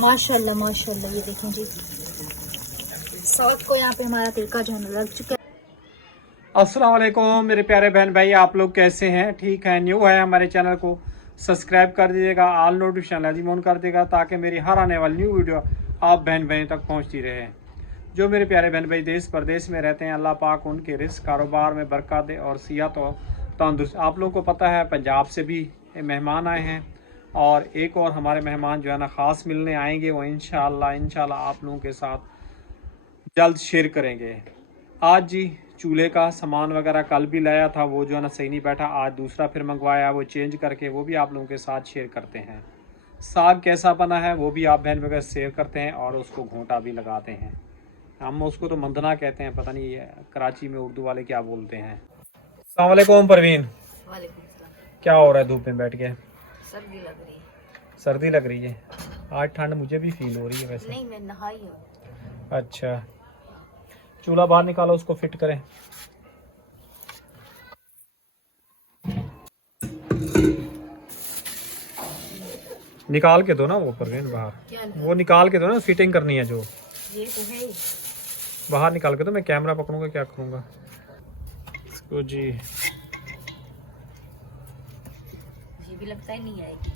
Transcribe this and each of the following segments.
माशाल्लाह माशाल्लाह। ये देखें जी, साग को यहाँ पे हमारा तिलका जो है लग चुका है। अस्सलाम वालेकुम मेरे प्यारे बहन भाई, आप लोग कैसे हैं? ठीक है। न्यू है हमारे चैनल को सब्सक्राइब कर दीजिएगा, ऑल नोटिफिकेशन लाजिम ऑन कर देगा ताकि मेरी हर आने वाली न्यू वीडियो आप बहन भाई तक पहुंचती रहे। जो मेरे प्यारे बहन भाई देश प्रदेश में रहते हैं, अल्लाह पाक उनके रिस्क कारोबार में बरकत दे और सेहत और तंदुरुस्त। आप लोगों को पता है पंजाब से भी मेहमान आए हैं और एक और हमारे मेहमान जो है ना ख़ास मिलने आएंगे, वो इंशाल्लाह आप लोगों के साथ जल्द शेयर करेंगे। आज जी चूल्हे का सामान वगैरह कल भी लाया था, वो जो है ना सही नहीं बैठा, आज दूसरा फिर मंगवाया, वो चेंज करके वो भी आप लोगों के साथ शेयर करते हैं। साग कैसा बना है वो भी आप बहन वगैरह शेयर करते हैं और उसको घोंटा भी लगाते हैं। हम उसको तो मंदना कहते हैं, पता नहीं कराची में उर्दू वाले क्या बोलते हैं। अस्सलाम वालेकुम परवीन। वालेकुम सलाम। क्या हो रहा है धूप में बैठ के? सर्दी लग रही है। सर्दी लग रही है? आज ठंड मुझे भी फील हो रही है वैसे। नहीं, मैं नहाई हूँ। अच्छा, चूल्हा बाहर निकालो, उसको फिट करें। निकाल के दो ना वो परवीन बाहर, वो निकाल के दो ना, फिटिंग करनी है जो। ये तो है ही। बाहर निकाल के दो, मैं कैमरा पकड़ूंगा क्या करूंगा इसको जी। ये भी लगता ही नहीं आएगी।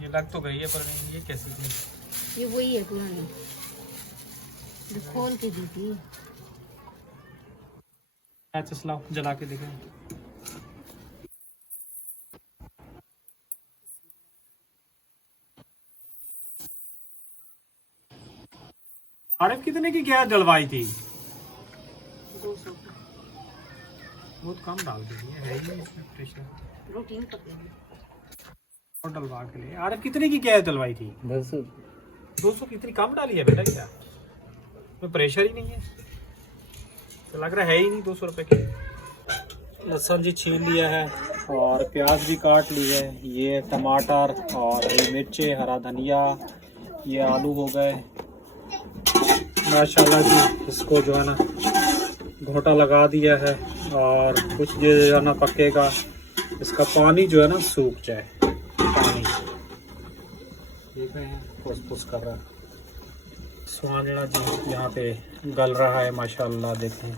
ये लग तो गई है पर ये कैसी थी? ये वही है पुरानी, जो खोल के दी थी। चलाओ, जला के देखें। आरिफ कितने की गैस डलवाई थी? 200 बहुत कम डाल दी है ही नहीं इसमें प्रेशर। प्रोटीन पकड़ेंगे और डलवा के लिए आरिफ कितने की गैस डलवाई थी? 200 की? इतनी कम डाली है बेटा क्या? इसमें प्रेशर ही नहीं है तो लग रहा है ही नहीं 200 रुपए की। लहसुन जी छील लिया है और प्याज भी काट ली है, ये टमाटर और हरी मिर्चे, हरा धनिया, ये आलू हो गए माशाल्लाह जी। इसको जो है ना घोटा लगा दिया है और कुछ ये जो है ना पकेगा, इसका पानी जो है ना सूख जाए। पानी देख रहे हैं फुस कर रहा है। सुहाना जी यहाँ पे गल रहा है माशाल्लाह, देखें।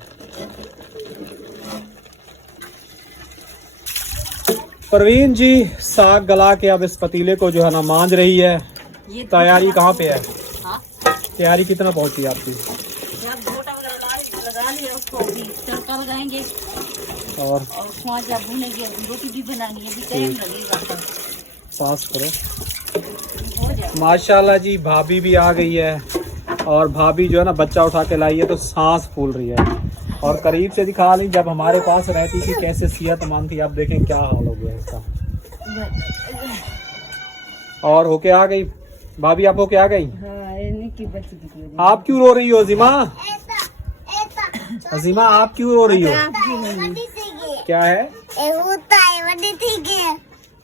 परवीन जी साग गला के अब इस पतीले को जो है ना मांज रही है। ये तैयारी कहाँ पे है? हाँ? तैयारी कितना पहुंची आपकी? घोटा लगा लिया, उसको अभी तड़का लगाएंगे और खुआ भूनेंगे। रोटी भी बनानी है, अभी टाइम लगेगा। पास करो। हो जाए माशाल्लाह जी भाभी भी आ गई है और भाभी जो है ना बच्चा उठा के लाई है तो सांस फूल रही है। और करीब से दिखा ली, जब हमारे पास रहती थी कैसे सेहतमंद थी, अब देखें क्या हाल हो गया इसका। और होके आ गई भाभी, आप होके आ गई। आप क्यों रो रही हो अजीमा? अजीमा आप क्यों रो रही हो? क्या है?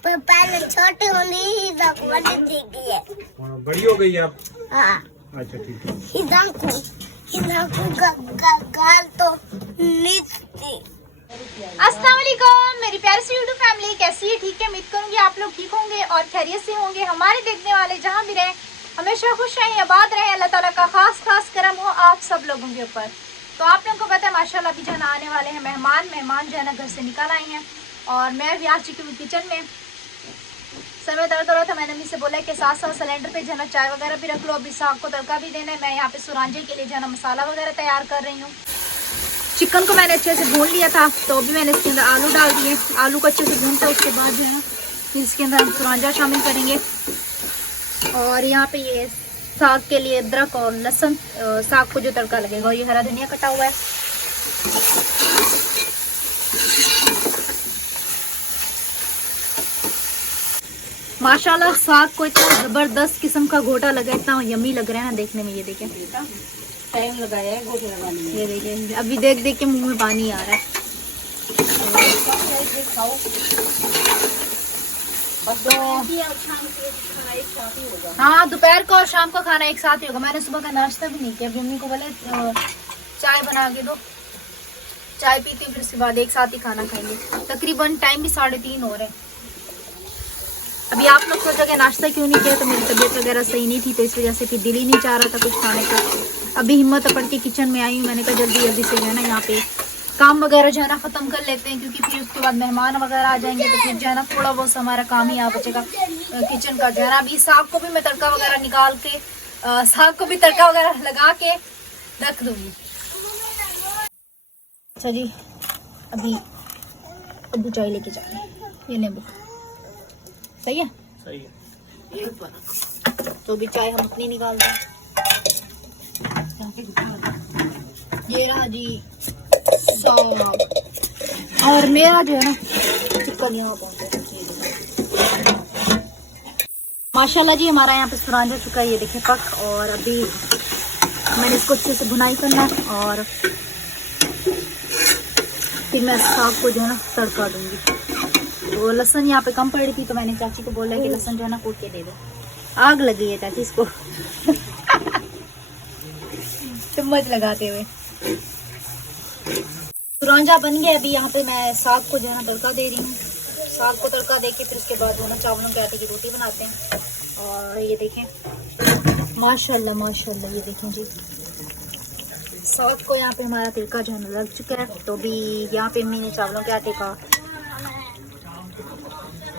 पहले छोटी होनी बड़ी हो गई है अब। हाँ। अच्छा ठीक है। अस्सलाम वालेकुम मेरी प्यारी सी यूट्यूब फैमिली, कैसी है? ठीक है, उम्मीद करूंगी आप लोग ठीक होंगे और खैरियत से होंगे। हमारे देखने वाले जहां भी रहे हमेशा खुश रहें, आबाद रहें। अल्लाह ताला का खास करम हो आप सब लोगों के ऊपर। तो आप लोगों को पता है माशाल्लाह अभी जो है ना आने वाले हैं मेहमान जो है ना घर से निकल आए हैं और मैं भी आ चुकी हूँ किचन में। समय दर्द हो रहा था, मैंने अम्मी से बोला कि साथ सिलेंडर पे जो है ना चाय वगैरह भी रख लो, अभी साग को तड़का भी देना है। मैं यहाँ पे सुरांजे के लिए जो है ना मसाला वगैरह तैयार कर रही हूँ। चिकन को मैंने अच्छे से भून लिया था तो अभी मैंने इसके अंदर आलू डाल दिए। आलू को अच्छे से भून कर उसके बाद जो है इसके अंदर हम सुरांजा शामिल करेंगे। और यहाँ पे ये साग के लिए अदरक और लहसुन, साग को जो तड़का लगेगा, ये हरा धनिया कटा हुआ है। माशाल्लाह साग को इतना जबरदस्त किस्म का घोटा लगा, इतना यमी लग रहा है ना देखने में। ये देखें, टाइम लगाया है घोटे लगाने में। ये देखें, अभी देख देख के मुंह में पानी आ रहा है। खाओ बस तो होगा। हाँ, दोपहर का और शाम का खाना एक साथ ही होगा। मैंने सुबह का नाश्ता भी नहीं किया। मम्मी को बोले चाय बना के दो, चाय पीती हूँ, फिर उसके बाद एक साथ ही खाना खाएंगे। तकरीबन टाइम भी 3:30 हो रहे हैं। अभी आप लोग सोचोगे नाश्ता क्यों नहीं किया, तो मेरी तबीयत वगैरह सही नहीं थी, तो इस वजह से फिर दिल ही नहीं चाह रहा था कुछ खाने का। अभी हिम्मत पड़ के किचन में आई हूँ। मैंने कहा जल्दी जल्दी से जो है ना यहाँ पे काम वगैरह जो है ना ख़त्म कर लेते हैं, क्योंकि फिर उसके बाद मेहमान वगैरह आ जाएंगे, तो फिर जो है ना थोड़ा बहुत हमारा काम ही आ बचेगा किचन का जो है ना। अभी साग को भी मैं तड़का वगैरह निकाल के साग को भी तड़का वगैरह लगा के रख दूँगी। अच्छा जी, अभी अब्बू चाय लेके जा रहे हैं। ये ले अब्बू, सही है? सही है। तो भी चाय हम अपनी निकालते हैं। ये रहा जी साग, और मेरा जो है ना चिकन यहाँ पहुँचा। माशाल्लाह जी हमारा यहाँ पे सुरांझ हो चुका है, ये देखिए पक। और अभी मैंने इसको अच्छे से भुनाई करना है, और फिर मैं साग को जो है ना तड़का दूंगी। तो लहसुन यहाँ पे कम पड़ रही थी, तो मैंने चाची को बोला कि लहसुन जो है ना कूट के दे दो। आग लग गई है चाची इसको चम्मच लगाते हुए। सुरांझा बन गया। अभी यहाँ पे मैं साग को जो है ना तड़का दे रही हूँ। साग को तड़का दे के फिर उसके बाद जो है ना चावलों के आटे की रोटी बनाते हैं। और ये देखें माशाल्लाह माशाल्लाह, ये देखें जी साग को यहाँ पे हमारा तड़का जो है ना लग चुका है। तो अभी यहाँ पे अम्मी ने चावलों के आटे का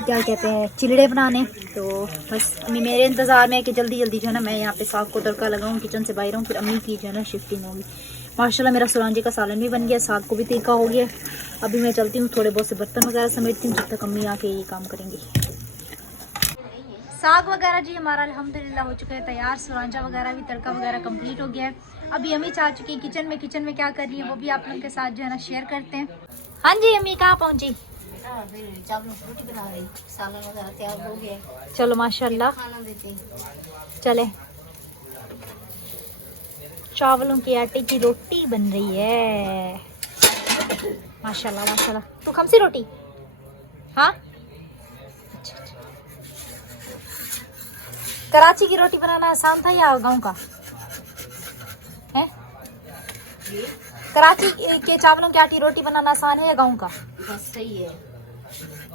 क्या कहते हैं चिलड़े बनाने। तो बस अम्मी मेरे इंतज़ार में है कि जल्दी जल्दी जो है ना मैं यहाँ पे साग को तड़का लगाऊँ, किचन से बाहर हूँ, फिर अम्मी की जो है ना शिफ्टिंग होगी। माशाल्लाह मेरा सुरांझे का सालन भी बन गया, साग को भी तीखा हो गया। अभी मैं चलती हूँ, थोड़े बहुत से बर्तन वगैरह समेटती हूँ, जब तक अम्मी आके ये काम करेंगी। साग वगैरह जी हमारा अल्हम्दुलिल्लाह हो चुका है तैयार। सुरांझा वगैरह भी तड़का वगैरह कंप्लीट हो गया है। अभी अम्मी चाह चुकी है किचन में क्या कर रही है वो भी आप लोगों के साथ जो है ना शेयर करते हैं। हाँ जी अम्मी कहाँ पहुँची? चावलों की रोटी बना रही, सालन वगैरह तैयार हो गया। चलो माशाल्लाह खाना देते हैं। चले, चावलों के आटे की रोटी बन रही है। माशाल्लाह माशाल्लाह। तू कम सी रोटी? हाँ अच्छा अच्छा। कराची की रोटी बनाना आसान था या गांव का है? कराची के चावलों के आटे की रोटी बनाना आसान है या गांव का? बस सही है।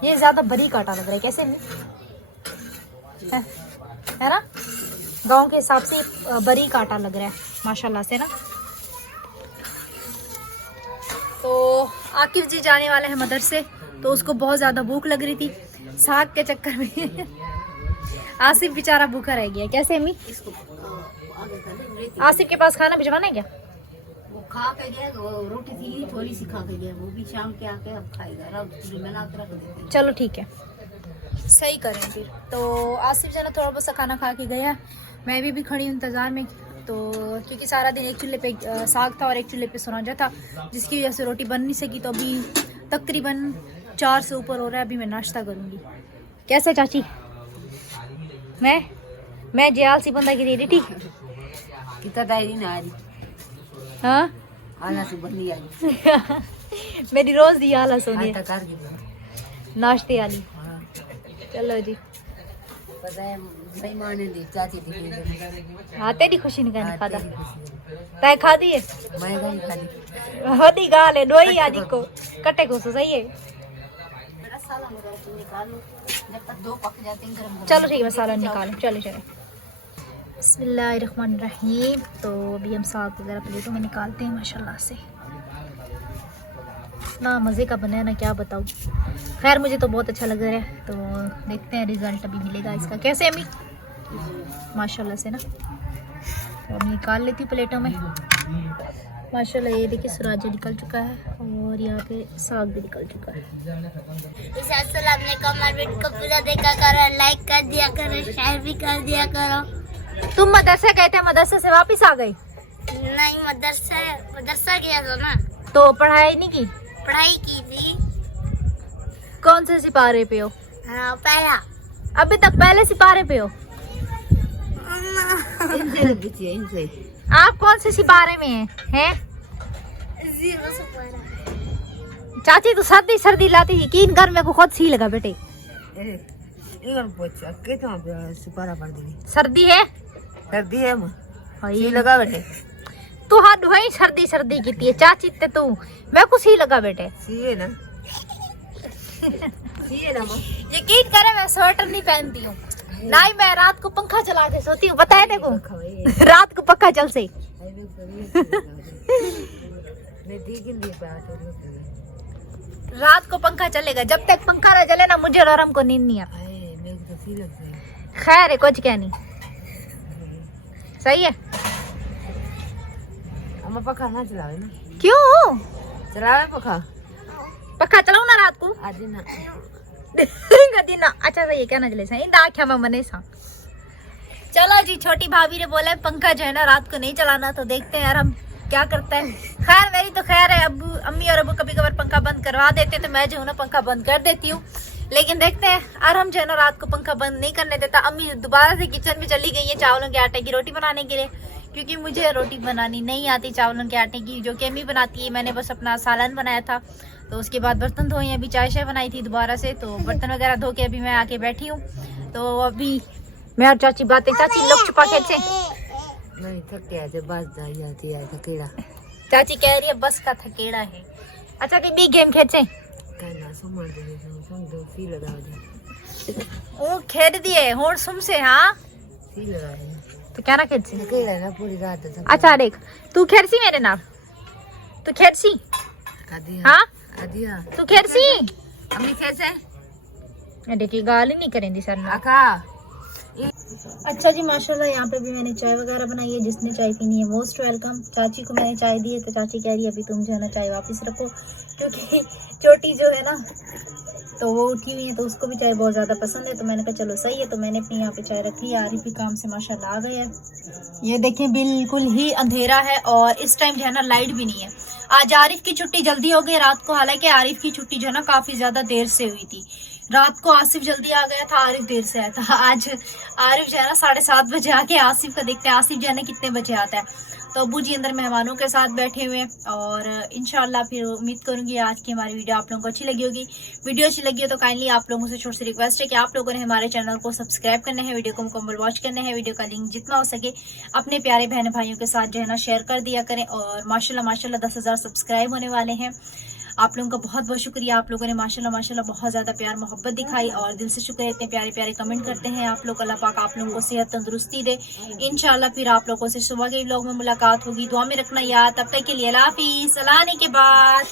ये ज्यादा बारीक आटा लग रहा है, कैसे है ना? गांव के हिसाब से बारीक आटा लग रहा है माशाल्लाह से ना। तो आकिब जी जाने वाले हैं मदरसे, तो उसको बहुत ज़्यादा भूख लग रही थी। साग के चक्कर में आसिफ बेचारा भूखा रह गया। कैसे अम्मी? इसको आगे कर ले। आसिफ के पास खाना भिजवाना है क्या? वो खा के गया, वो रोटी थी थोड़ी सी खा के गया, वो भी शाम के आके अब खाएगा। बना के रख देते हैं। चलो ठीक है, सही करें फिर। तो आसिफ जो है ना थोड़ा बहुत सा खाना खा के गया। मैं भी खड़ी हूँ इंतज़ार में, तो क्योंकि सारा दिन एक चूल्हे पे साग था और एक चूल्हे पे सुरांझा था, जिसकी वजह से रोटी बन नहीं सकी। तो अभी तकरीबन 4 से ऊपर हो रहा है। अभी मैं नाश्ता करूँगी। कैसे चाची? मैं जयाल सी बंदा की दे ठीक कितना डायरी ना आ रही। हाँ आना से बंदी आ रही। मेरी रोज़ दी आला सोनी आता कर के नाश्ते वाली। चलो जी, पता है सही माने दी चाची थी। हाँ तेरी खुशी नहीं खाता तय खा दी है मैं गई खाली होती गाल है डोई आदि को कटे को सही है। मेरा सालन वगैरह तुम निकाल लो, जब तक 2 पक जाते हैं गरम। चलो ठीक है, मैं सालन निकालूं। चलो चलो बिस्मिल्लाहिर्रहमानिर्रहीम। तो अभी हम साग वगैरह प्लेटों में निकालते हैं। माशाल्लाह से ना मज़े का बना है ना, क्या बताऊँ। खैर मुझे तो बहुत अच्छा लग रहा है। तो देखते हैं रिज़ल्ट अभी मिलेगा इसका। कैसे अम्मी? माशाल्लाह से ना। तो अभी निकाल लेती प्लेटों में। माशाल्लाह ये देखिए सुरांझा निकल चुका है और यहाँ पे साग भी निकल चुका है। आपने कमेंट वीडियो को पूरा देखा करो, लाइक कर दिया करो, शेयर भी कर दिया करो। तुम मदरसे गए थे, मदरसे से वापस आ गई? नहीं, मदरसा गया था ना, तो पढ़ाई नहीं की? पढ़ाई की थी। कौन से सिपारे पे हो? हाँ, पहला। अभी तक पहले सिपारे पे हो? इनसे पूछिए, इनसे। आप कौन से सिपारे में हैं? जीरो सुपारा। चाची तो सर्दी सर्दी लाती थी, किन घर में को खुद सी लगा बेटे। इधर पूछो कितना सुपारा पड़ दी। सर्दी है? सर्दी है मां। हाय। सी लगा बेटे। तू हाथ वही सर्दी सर्दी की थी चाची ते तू मैं को सी लगा बेटे। सी है ना। सी है ना मां। यकीन करे मैं स्वेटर नहीं पहनती हूँ ना ही मैं रात को पंखा चला के सोती हूँ, बताए देखो रात को पक्का चल से। रात को पंखा चलेगा, जब तक पंखा ना चले ना मुझे और आराम को नींद नहीं आता। खैर है कुछ क्या नहीं, सही है। हम पखा ना चलावे ना। क्यों चलावे पखा? पक्का चलाऊ ना रात को? आज ना। कदी ना। अच्छा सही है, क्या ना चले सही ना आख्या में मने सा। चलो जी, छोटी भाभी ने बोला है पंखा जो है ना रात को नहीं चलाना, तो देखते हैं यार हम क्या करते हैं। खैर मेरी तो खैर है, अब्बू अम्मी और अब्बू कभी कभार पंखा बंद करवा देते तो मैं जो हूँ ना पंखा बंद कर देती हूँ, लेकिन देखते हैं यार हम जो है ना रात को पंखा बंद नहीं करने देता। अम्मी दोबारा से किचन में चली गई है चावलों के आटे की रोटी बनाने के लिए, क्योंकि मुझे रोटी बनानी नहीं आती चावलों के आटे की, जो कि अम्मी बनाती है। मैंने बस अपना सालन बनाया था, तो उसके बाद बर्तन धोए, अभी चाय शाय बनाई थी दोबारा से, तो बर्तन वगैरह धो के अभी मैं आके बैठी हूँ। तो अभी मैं और चाची बातें, चाची लोग छुपा खेलते। नहीं थके आज बस जाई आती है थकेड़ा। चाची कह रही है बस का थकेड़ा है। अच्छा कि बी गेम खेलते कहना सुमर दे सुम दो सी लगा दे। ओ खेल दिए होड़ सुम से। हाँ सी लगा दे तो क्या ना खेलसी। थकेड़ा ना पूरी रात थक। अच्छा देख तू खेलसी मेरे नाल, तू खेलसी। आधी हाँ आधी तू खेलसी। अम्मी कैसे देखिए गाल ही नहीं करेंगी सर ने। आका। अच्छा जी माशाल्लाह, यहाँ पे भी मैंने चाय वगैरह बनाई है, जिसने चाय पीनी है मोस्ट वेलकम। चाची को मैंने चाय दी है तो चाची कह रही है अभी तुम जो है ना चाय वापस रखो, क्योंकि छोटी जो है ना तो वो उठी हुई है तो उसको भी चाय बहुत ज़्यादा पसंद है। तो मैंने कहा चलो सही है, तो मैंने अपनी यहाँ पे चाय रख ली है। आरिफ भी काम से माशाल्लाह आ गए हैं। ये देखें बिल्कुल ही अंधेरा है और इस टाइम जो है ना लाइट भी नहीं है। आज आरिफ की छुट्टी जल्दी हो गई रात को, हालांकि आरिफ की छुट्टी जो है ना काफ़ी ज़्यादा देर से हुई थी। रात को आसिफ जल्दी आ गया था, आरिफ देर से आया था। आज आरिफ जो है ना 7:30 बजे आके आसिफ का देखते हैं आसिफ जो है ना कितने बजे आता है। तो अब्बू जी अंदर मेहमानों के साथ बैठे हुए हैं और इंशाल्लाह फिर उम्मीद करूंगी आज की हमारी वीडियो आप लोगों को अच्छी लगी होगी। वीडियो अच्छी लगी हो तो काइंडली आप लोगों से छोटी सी रिक्वेस्ट है कि आप लोगों ने हमारे चैनल को सब्सक्राइब करना है, वीडियो को मुकम्मल वॉच करना है, वीडियो का लिंक जितना हो सके अपने प्यारे बहन भाइयों के साथ जो है ना शेयर कर दिया करें। और माशाल्लाह 10,000 सब्सक्राइब होने वाले हैं। आप लोगों का बहुत बहुत शुक्रिया, आप लोगों ने माशाल्लाह बहुत ज़्यादा प्यार मोहब्बत दिखाई और दिल से शुक्र है, इतने प्यारे प्यारे कमेंट करते हैं आप लोग। अल्लाह पाक आप लोगों को सेहत तंदुरुस्ती दे। इंशाल्लाह फिर आप लोगों से सुबह के व्लॉग में मुलाकात होगी। दुआ में रखना याद। तब तक के लिए अल्लाह हाफिज़। अल्लाह आने के बाद